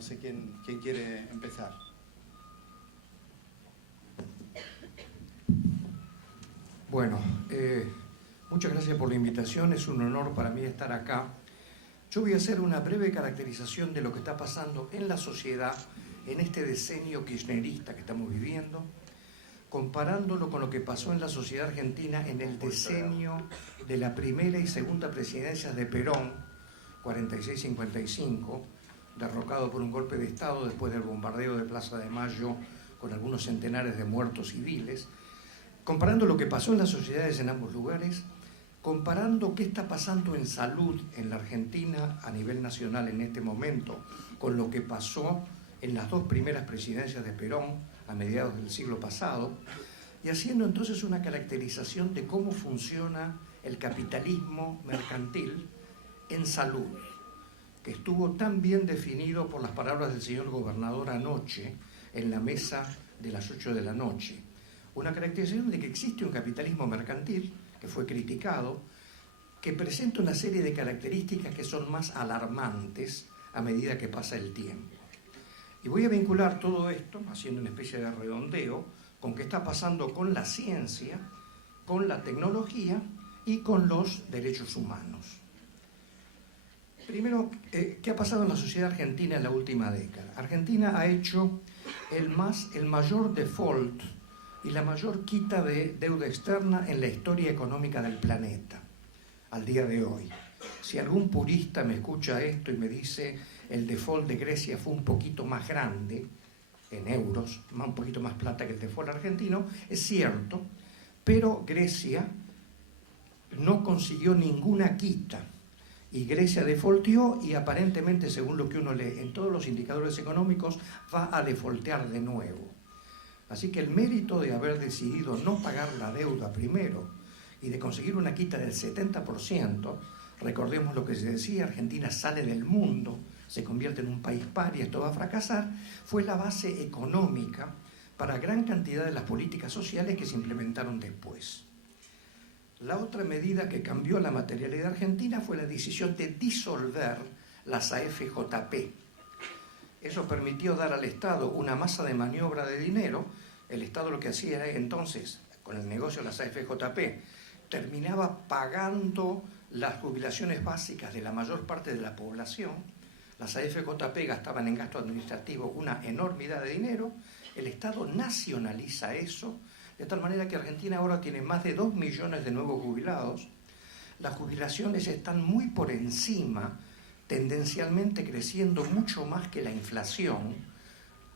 No sé quién quiere empezar. Bueno, muchas gracias por la invitación, es un honor para mí estar acá. Yo voy a hacer una breve caracterización de lo que está pasando en la sociedad en este decenio kirchnerista que estamos viviendo, comparándolo con lo que pasó en la sociedad argentina en el decenio de la primera y segunda presidencias de Perón, 46-55, derrocado por un golpe de Estado después del bombardeo de Plaza de Mayo con algunos centenares de muertos civiles, comparando lo que pasó en las sociedades en ambos lugares, comparando qué está pasando en salud en la Argentina a nivel nacional en este momento con lo que pasó en las dos primeras presidencias de Perón a mediados del siglo pasado, y haciendo entonces una caracterización de cómo funciona el capitalismo mercantil en salud, que estuvo tan bien definido por las palabras del señor gobernador anoche en la mesa de las 8 de la noche. Una caracterización de que existe un capitalismo mercantil que fue criticado, que presenta una serie de características que son más alarmantes a medida que pasa el tiempo. Y voy a vincular todo esto, haciendo una especie de redondeo, con qué está pasando con la ciencia, con la tecnología y con los derechos humanos. Primero, ¿qué ha pasado en la sociedad argentina en la última década? Argentina ha hecho el mayor default y la mayor quita de deuda externa en la historia económica del planeta, al día de hoy. Si algún purista me escucha esto y me dice el default de Grecia fue un poquito más grande, en euros, un poquito más plata que el default argentino, es cierto, pero Grecia no consiguió ninguna quita. Y Grecia defaulteó y aparentemente, según lo que uno lee en todos los indicadores económicos, va a defaultear de nuevo. Así que el mérito de haber decidido no pagar la deuda primero y de conseguir una quita del 70%, recordemos lo que se decía, Argentina sale del mundo, se convierte en un país paria, esto va a fracasar, fue la base económica para gran cantidad de las políticas sociales que se implementaron después. La otra medida que cambió la materialidad argentina fue la decisión de disolver las AFJP. Eso permitió dar al Estado una masa de maniobra de dinero. El Estado lo que hacía era entonces, con el negocio de las AFJP, terminaba pagando las jubilaciones básicas de la mayor parte de la población. Las AFJP gastaban en gasto administrativo una enormidad de dinero. El Estado nacionaliza eso, de tal manera que Argentina ahora tiene más de 2 millones de nuevos jubilados. Las jubilaciones están muy por encima, tendencialmente creciendo mucho más que la inflación,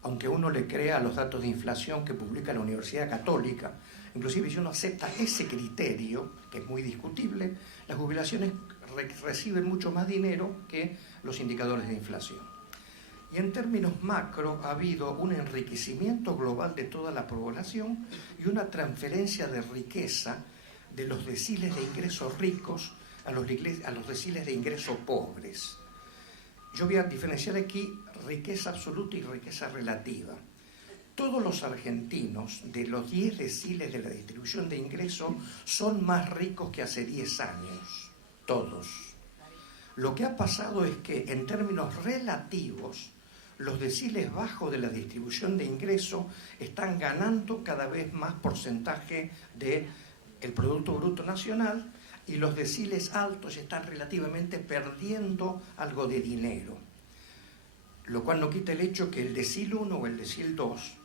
aunque uno le crea los datos de inflación que publica la Universidad Católica. Inclusive si uno acepta ese criterio, que es muy discutible, las jubilaciones reciben mucho más dinero que los indicadores de inflación. Y en términos macro ha habido un enriquecimiento global de toda la población y una transferencia de riqueza de los deciles de ingresos ricos a los deciles de ingresos pobres. Yo voy a diferenciar aquí riqueza absoluta y riqueza relativa. Todos los argentinos de los 10 deciles de la distribución de ingresos son más ricos que hace 10 años. Todos. Lo que ha pasado es que en términos relativos, los deciles bajos de la distribución de ingresos están ganando cada vez más porcentaje del Producto Bruto Nacional y los deciles altos están relativamente perdiendo algo de dinero. Lo cual no quita el hecho que el decil 1 o el decil 2,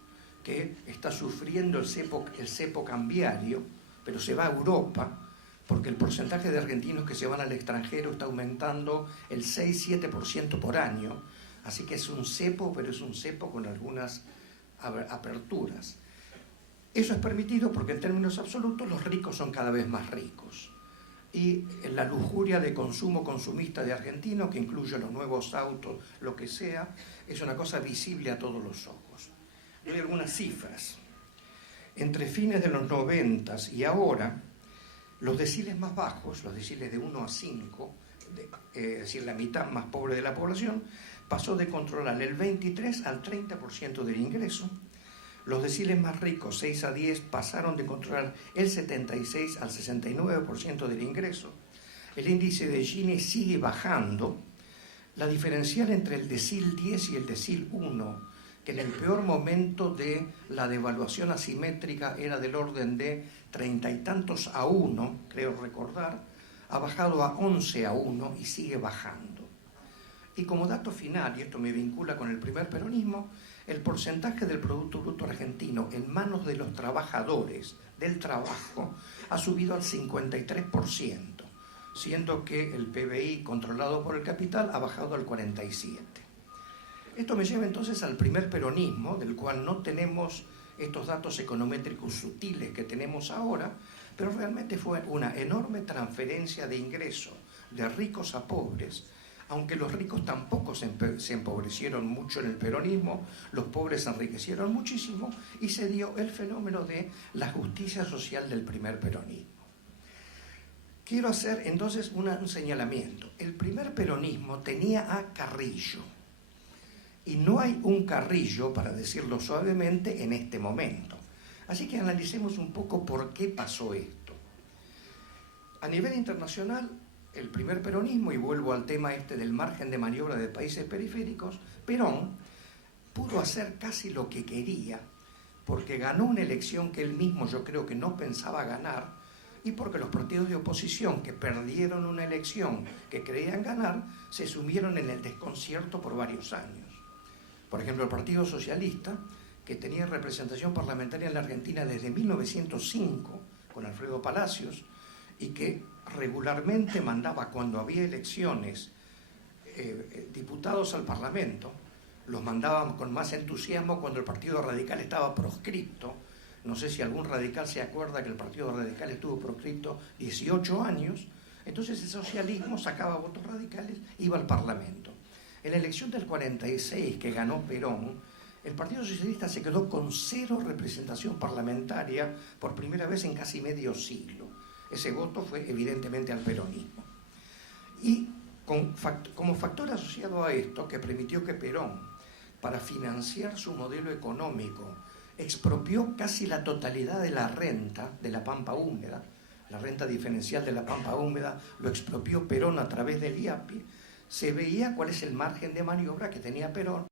que está sufriendo el cepo cambiario, pero se va a Europa, porque el porcentaje de argentinos que se van al extranjero está aumentando el 6-7% por año, así que es un cepo, pero es un cepo con algunas aperturas. Eso es permitido porque en términos absolutos los ricos son cada vez más ricos. Y la lujuria de consumo consumista de argentinos, que incluye los nuevos autos, lo que sea, es una cosa visible a todos los ojos. Doy algunas cifras. Entre fines de los 90 y ahora, los deciles más bajos, los deciles de 1 a 5, es decir, la mitad más pobre de la población, pasó de controlar el 23 al 30% del ingreso. Los deciles más ricos, 6 a 10, pasaron de controlar el 76 al 69% del ingreso. El índice de Gini sigue bajando. la diferencial entre el decil 10 y el decil 1, que en el peor momento de la devaluación asimétrica era del orden de 30 y tantos a 1, creo recordar, ha bajado a 11 a 1 y sigue bajando. Y como dato final, y esto me vincula con el primer peronismo, el porcentaje del Producto Bruto Argentino en manos de los trabajadores del trabajo ha subido al 53%, siendo que el PBI controlado por el capital ha bajado al 47%. Esto me lleva entonces al primer peronismo, del cual no tenemos estos datos econométricos sutiles que tenemos ahora, pero realmente fue una enorme transferencia de ingresos de ricos a pobres, aunque los ricos tampoco se empobrecieron mucho en el peronismo, los pobres se enriquecieron muchísimo y se dio el fenómeno de la justicia social del primer peronismo. Quiero hacer entonces un señalamiento. El primer peronismo tenía a Carrillo, y no hay un Carrillo, para decirlo suavemente, en este momento. Así que analicemos un poco por qué pasó esto. A nivel internacional, el primer peronismo, y vuelvo al tema del margen de maniobra de países periféricos, Perón pudo hacer casi lo que quería, porque ganó una elección que él mismo yo creo que no pensaba ganar, y porque los partidos de oposición que perdieron una elección que creían ganar, se sumieron en el desconcierto por varios años. Por ejemplo, el Partido Socialista, que tenía representación parlamentaria en la Argentina desde 1905, con Alfredo Palacios, y que regularmente mandaba, cuando había elecciones, diputados al Parlamento, los mandaban con más entusiasmo cuando el Partido Radical estaba proscripto. No sé si algún radical se acuerda que el Partido Radical estuvo proscripto 18 años, entonces el socialismo sacaba votos radicales, iba al Parlamento. En la elección del 46 que ganó Perón, el Partido Socialista se quedó con 0 representación parlamentaria por primera vez en casi medio siglo. Ese voto fue evidentemente al peronismo. Y como factor asociado a esto, que permitió que Perón, para financiar su modelo económico, expropió casi la totalidad de la renta de la Pampa Húmeda, la renta diferencial de la Pampa Húmeda, lo expropió Perón a través del IAPI, se veía cuál es el margen de maniobra que tenía Perón